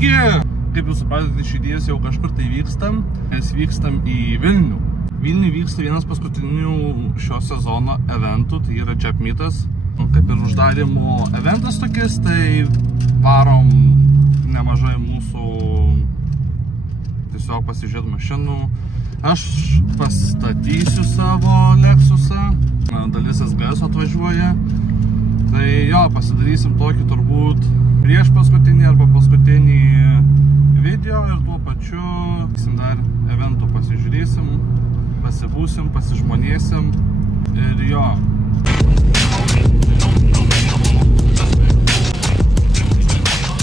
Taigi, kaip jūs supratate, iš idėjos jau kažkur tai vykstam. Mes vykstam į Vilnių. Vilniui vyksta vienas paskutinių šio sezono eventų, tai yra Jab Meetas. Kaip ir uždarimo eventas tokis, tai varom nemažai mūsų tiesiog pasižiūrėti mašinų. Aš pastatysiu savo Lexusą, dalis SGS atvažiuoja. Tai jo, pasidarysim tokį turbūt prieš paskutinį arba paskutinį video ir tuo pačiu dar eventų pasižiūrėsim, pasibūsim, pasižmonėsim ir jo.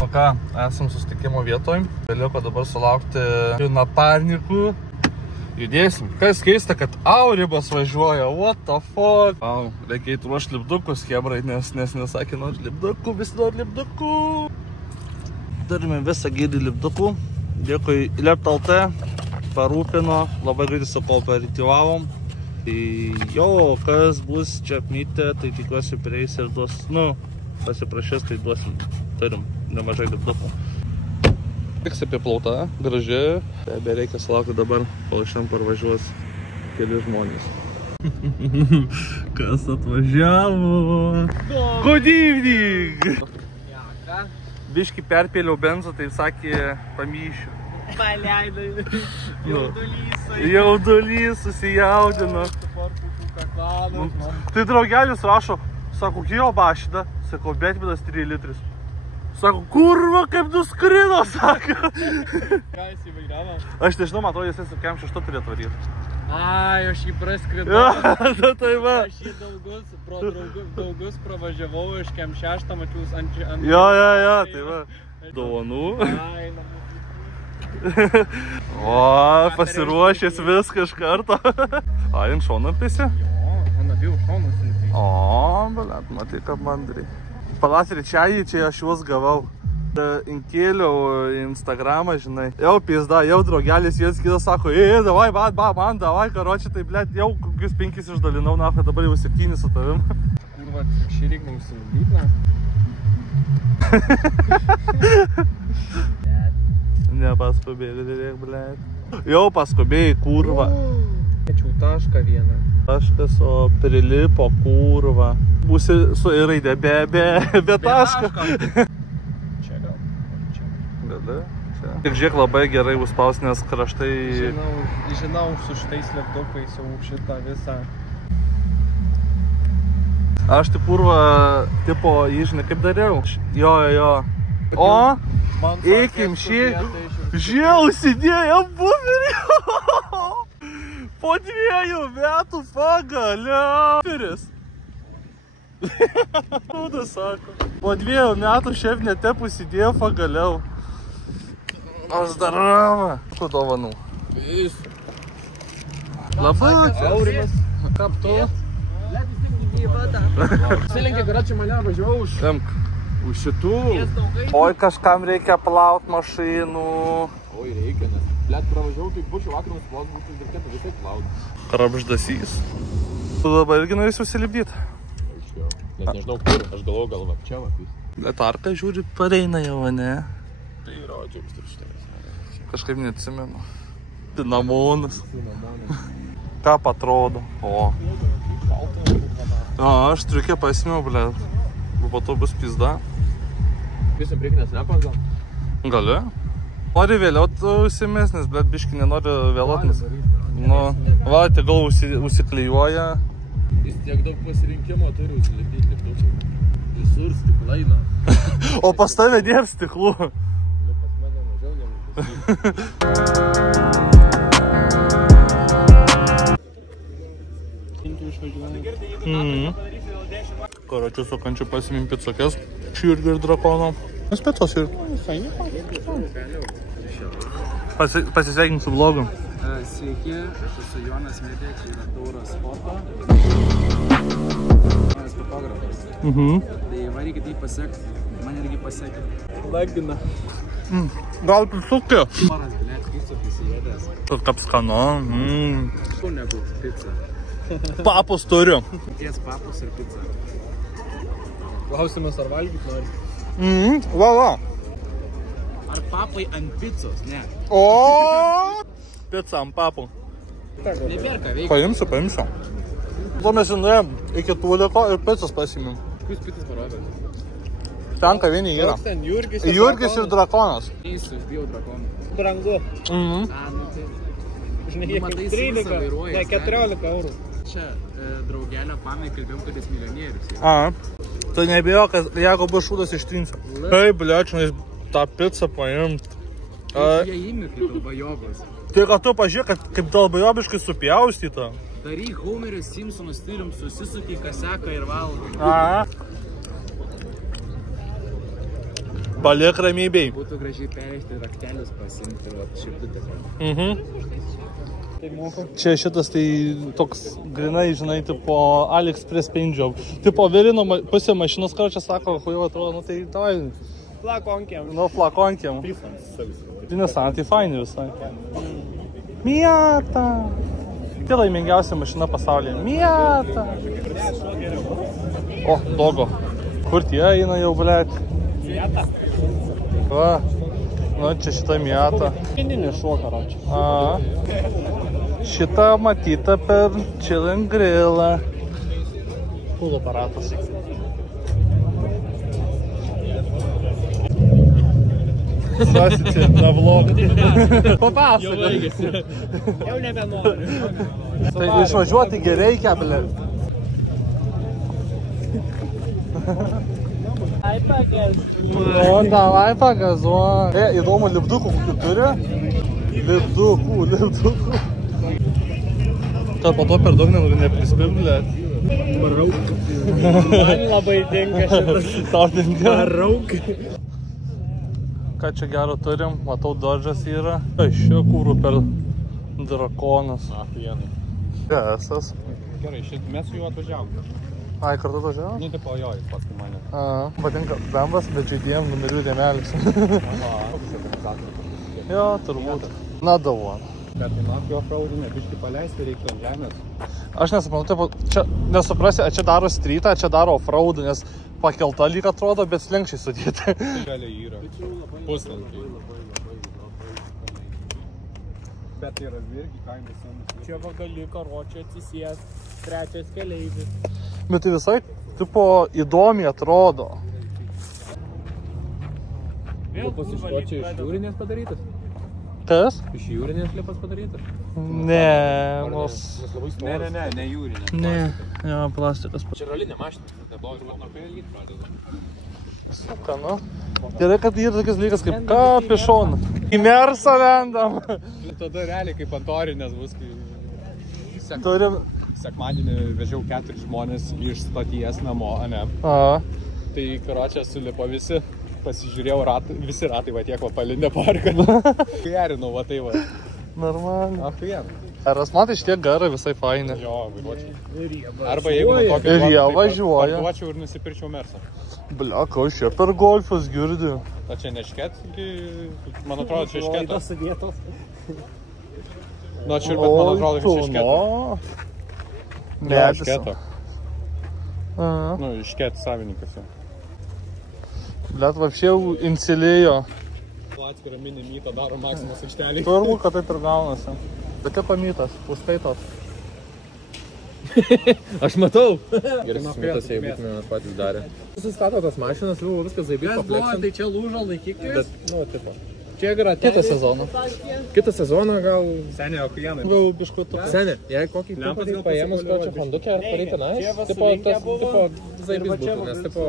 O ką, esam susitikimo vietoj. Beliko dabar sulaukti naparnikų. Judėsim. Kas keista, kad Auribas važiuoja. What the fuck? Reikia įtruošti lipdukus, hebrai, nes nesakė, nori lipdukų, visi nori lipdukų. Turime visą gydį lipdukų. Dėkui Lipt.lt, parūpino, labai greitai sukooperatyvavom. Tai jo, kas bus Jab Meet'e, tai tikiuosi prieis ir duos, pasiprašys, tai duosim. Turim nemažai lipdukų. Tiks apie plautą, graži. Bereikia sulaukti dabar, kol iš ten parvažiuos keli žmonės. Kas atvažiavo? Good evening! Biškį perpėliau benzą, tai sakė, pamyšiu. Paleidai, jaudulys susijaudino. Tai draugelis rašo, sako, kijo bašida, sako, Betvidas 3 litris. Sako, kurva, kaip nuskrido, sako. Ką jis įvairiavo? Aš nežinau, man atrodo, jis su kem 6 turėtų varyti. Ai, aš jį praskridau. Tai va. Aš jį daugus pravažiavau, iš kem 6 mačiaus ant... Jo, tai va. Dovanų. Ai, O, pasiruošęs viską iš karto. Ai, ant šono pisi? Jo, ant abiejų šonų sinti. O, belet, matai, kaip mandrai. Palasirį čia aš juos gavau. Inkėliau į Instagramą, žinai. Jau pizda, jau draugelis jis kitas sako, davai, man, davai, karoči, tai blėt, jau kokius 5 išdalinau, na, dabar jau 7 su tavim. Kurva, šį reik mums suldyt, na? Nepaskubėjai, žiūrėk, blėt. Jau paskubėjai, kurva. Tačiau tašką vieną. Taškas, o prilipo, kurva. Būsi su raidė be taško. Čia gal. Čia. Gali? Čia. Tik žiūrėk, labai gerai užspaus, nes kraštai... Žinau, su šitais lipdukais jau šitą visą. Aš tai kurva, tipo, jį žinai kaip dariau. Jo. O, eikim šį. Žiau, užsidėjo buferį. Po 2 metų pagaliau. Rūdas sako. Po 2 metų šef netepus įdėjo pagaliau. Zdarava. Ko dovanų? Visų. Labai. Aurimas. Kap tu? Silinkė, karačiai mane važiuoju už šitų. Oi, kažkam reikia plaut mašinų. Oi, reikia, nes blėt pravažiavau, tai bušiu vakarus plaut, bušiu dirkėtų visai plaut. Krapždasys. Tu dabar irgi norėsi užsilipdyti? Nes nežinau kur, aš galvoju gal va čia vapys. Bet arka žiūri pareina jau, ne? Tai yra džiaugs ir šitais. Kažkaip neatsimenu. Cinamonas. Ką atrodo? O. Aš triukę pasimėjau, blėt. Po to bus pizda. Visam priekinės repas gal? Gali. Nori vėliau užsimės, nes blėt biškį nenori vėlotnis. Nu, va, tai gal užsiklijuoja. Jis tiek daug pasirinkimo turi užsilipdyti lipdukų. Visur stiklaina. O pas tave nėra stiklų. Nu, pas mane mažiau negu. Karačiu su kančiu pasimim picokės. Širgių ir drakono. Nes pėtos ir. Pasisveikink su vlogu. Sveiki, aš esu Jonas Medė, čia yra Tauras Foto. Jonas fotografas. Tai varykit jį pasiekti, man irgi pasiekti. Lagina. Gal tu sukti? Paras, blėt, pizza prisijėdęs. Kaip skanu. Ko negu pizza? Papus turiu. Ties papus ir pizza. Klausimas, ar valgyt nori? Va. Ar papai ant picos? Ne. O! Pica ant papų. Nebėra ką veikti. Paimsiu. Tuo mes nuėjom iki Tuliko ir picos pasimėm. Kus picos parodė? Ten kavinė yra. Jurgis ir Drakonas. Eisiu, bijau drakonų. Brangu. Mhm. A, nu tai. Žinai, Nu, matai, 13, vairuojas, ne 14 eurų. Čia draugelio panai kalbėjom, kad jis milijonierius. A. Tai nebėjo, kad jeigu bus šūdas ištrinsiu. Kaip, bliačiu, tą pizzą paimt. Jie įmi kaip dalbajobas. Tai kad tu pažiūrėk, kaip dalbajobiškai supjaustyta. Daryk Homerio Simpsono stilium, susisuki, kas seka ir valgo. A. Paliek ramybei. Būtų gražiai perėžti raktelius pasimti, šiptutę. Mhm. Čia šitas tai toks grinai, žinai, tipo AliExpress paintjob. Tipo vėlino pusė mašinos, čia sako, jau atrodo, nu tai davai. Flakonkiam. Nu, flakonkiam. Dinesantai faini visai. Miata. Tai laimingiausia mašina pasaulyje. Miata. O, dogo. Kur tie eina jau, blėt? Miata. Va. Nu, čia šita Miata. Šiandien šuo, karočią. A. Šitą matyta per Chillin' Grillą. Cool aparatas. Sasici, na vlog. Papasakok. Jau baigėsi. Jau nebenoriu. Tai išvažiuoti gerai, keblė. Ai, pagės. O, davai pagazuok. Įdomu, lipdukų kokių turi? Lipdukų. Kad po to per daug neprispimblė. Barauk. Man labai tinka šitas. Tau tinka? Barauk. Ką čia gero turim? Matau, Dodžas yra. Šio kūrų per Drakonas. Achienai. Esas. Gerai, mes su juo atvažiavom. Ai, kartu atvažiavom? Nu, tipo jo, jis paskui mane. Patinka Bembas, bet žaidėjom numerių dėmelis. Jo, turbūt. Na, davon. Bet man jo fraudinė, biškį paleisti reiktų ant žemės. Aš nesuprantu, taip, čia nesuprasi, čia daro streetą, čia daro off-road, nes pakelta lyg atrodo, bet slenkščiai sudėti. Tai gali yra. Puslankiai. Bet yra irgi kaimas senas. Čia va gali karočią atsisės, trečias keleivis. Bet tai visai, tipo, įdomiai atrodo. Vėl pasiško čia iš jūrinės padarytas? Kas? Iš jūrinės lipas padarytas? Ne, nors... Ne jūrinė. Ne, jo, plastikas. Čia ralinė mašina, neblogas, man apie jį pradeda. Suka, nu. Gerai, kad yra tokias lygas kaip kapišon. Į Mersą lendam. Tada realiai kaip ant orinės bus, kai... Turim... Sekmadienį vežiau 4 žmonės iš stoties namo, ane? A. Tai karočią sulipo visi, pasižiūrėjau, visi ratai va tiek va palindę parką. Gerinau va tai va. Normaliai. Achujen. Ar asmatai šitie garai visai faini. Jo, vairuočiau. Arba jeigu nuo tokio Ir jie važiuoja. parduočiau ir nusipirčiau Mersą. Blia, ką aš čia per golfus girdžiu. O čia nešket, man atrodo, čia išketas. Nu, čia ir bet man atrodo, kad čia išketas. Ne, išketo. Nu, išket savininkas jau. Blet, vapšė jau insilėjo. Atskirą mini mytą daro Maximas aikštelį. Turbūt, kad taip ir gaunasi. Bet kaip pamytas, užskaitot. Aš matau. Geras mytas, jei būtume mes patys darę. Susistato tas mašinas, jau viskas zaibys papleksim. Tai čia lūžo laikiklis? Bet, nu, tipo. Čia yra Kitą sezoną. Kitą sezoną gal... Senė, okujenai. Gal biškutų. Seni, jei kokį tipo tai paėmus kočią fondukę ar pareikia, na, tipo, tas, tipo, zaibys būtų, nes, tipo,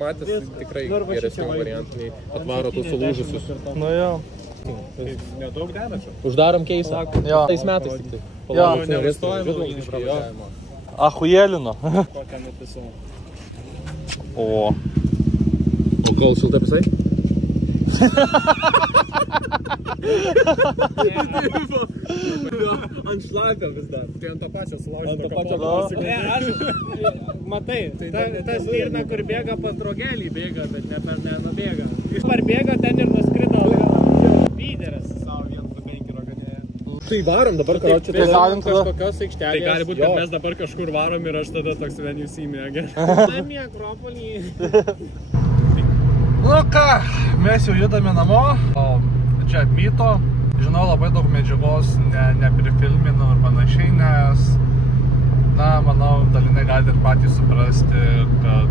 matęs tikrai geresnių variantų, nei atvaro tų sulūžusius. Nu jo. Nedaug dėmesio. Uždarom keisą. Jo. Tais metais tik tai. Jo. Achujelino. Ko ten nepisau. O. O kol šiltai pisai? Ant šlapio vis dar. Tai ant tą pačią sulaužytą. Ant tą pačią Ne, aš... Matai, ta stirna, kur bėga pas drogelį bėga, bet nenubėga. Parbėga ten ir nuskrido. Vyderas. Savo 1-5 roganėje. Tai varom dabar, karočią, Tai galim tada... kažkokios aikštelės. Tai gali būti, kad mes dabar kažkur varom ir aš tada toks venijus įmėgė. Namie, Akropolį. Nu ką, mes jau judame namo, čia atmyto. Žinau, labai daug medžiagos neprifilminau ir panašiai, nes, manau, dalinai galite ir patys suprasti, kad,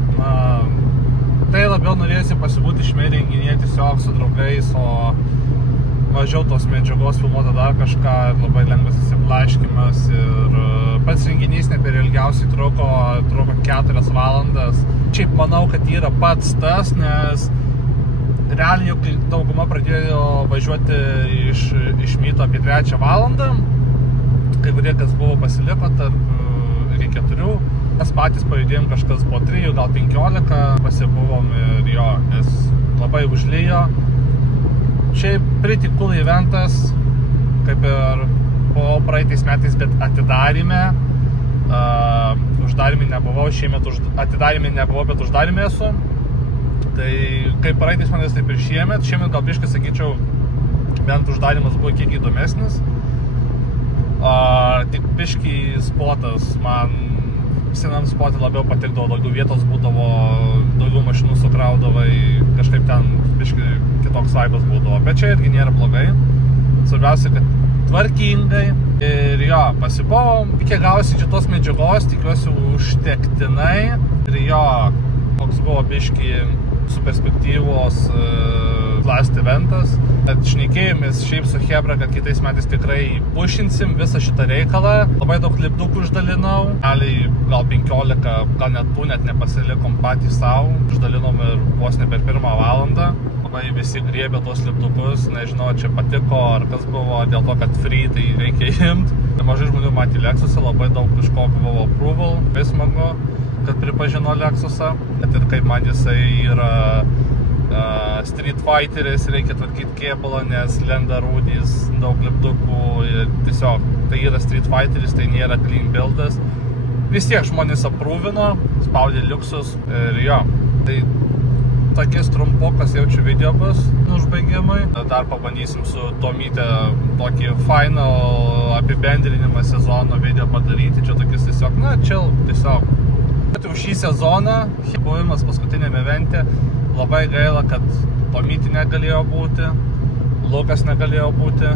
tai labiau norėsi pasibūti šiame renginyje tiesiog su draugais, o mažiau tos medžiagos filmuota dar kažką ir labai lengvas įsiblaškimas ir pats renginys ne per ilgiausiai truko 4 valandas. Šiaip manau, kad yra pats tas, nes realiai jau dauguma pradėjo važiuoti iš myto apie 3 valandą, kai kurie kas buvo pasiliko tarp iki 4, mes patys pajudėjom kažkas po 3, gal 15, pasibuvom ir jo, nes labai užlijo. Šiaip pretty cool eventas, kaip ir po praeitais metais, bet atidarime, uždarime nebuvau, šiemet atidarime nebuvau, bet uždarime esu. Tai kaip praeitais metais, taip ir šiemet gal biškai sakyčiau, bent uždarimas buvo kiek įdomesnis. Tik biškai spotas, man senam spotui labiau patikdavo, daugiau vietos būdavo, daugiau mašinų sukraudavai, kažkaip ten biškai kitoks vaibas būdavo, bet čia irgi nėra blogai. Svarbiausia, kad tvarkingai ir jo, pasibuvom, kiek gausi čia tos medžiagos, tikiuosi užtektinai ir jo, koks buvo biškai su perspektyvos last eventas. Šnekėjomės šiaip su Hebra, kad kitais metais tikrai pušinsim visą šitą reikalą. Labai daug lipdukų uždalinau, gal 15, gal net nepasilikom patys savo. Uždalinom ir vos ne per 1 valandą. Labai visi griebė tos lipdukus, nežinau, čia patiko ar kas buvo, dėl to, kad free, tai reikia imti. Mažai žmonių matė Lexusą, labai daug kažkokio buvo approval, vis smagu, kad pripažino Lexusą. Net ir kaip man jisai yra Street Fighteris, reikia tvarkyti kėbalą, nes lenda rūdys, daug lipdukų ir tiesiog tai yra Street Fighteris, tai nėra clean buildas. Vis tiek žmonės aprūvino, spaudė liuksus ir jo. Tai tokies trumpokas jaučiu video bus užbaigimui. Dar pabandysim su Tomyte tokį final apibendrinimą sezono video padaryti. Čia tokis tiesiog, chill, tiesiog. Bet jau šį sezoną, buvimas paskutiniame evente, labai gaila, kad Tomytė negalėjo būti, Lukas negalėjo būti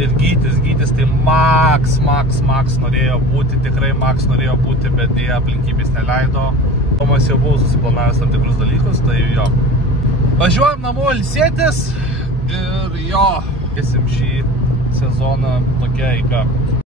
ir Gytis tai Max norėjo būti, tikrai Max norėjo būti, bet dėja aplinkybės neleido. Tomas jau buvo susiplanavęs tam tikrus dalykus, tai jo. Važiuojam namo ilsėtis ir jo, esim šį sezoną tokia eiga.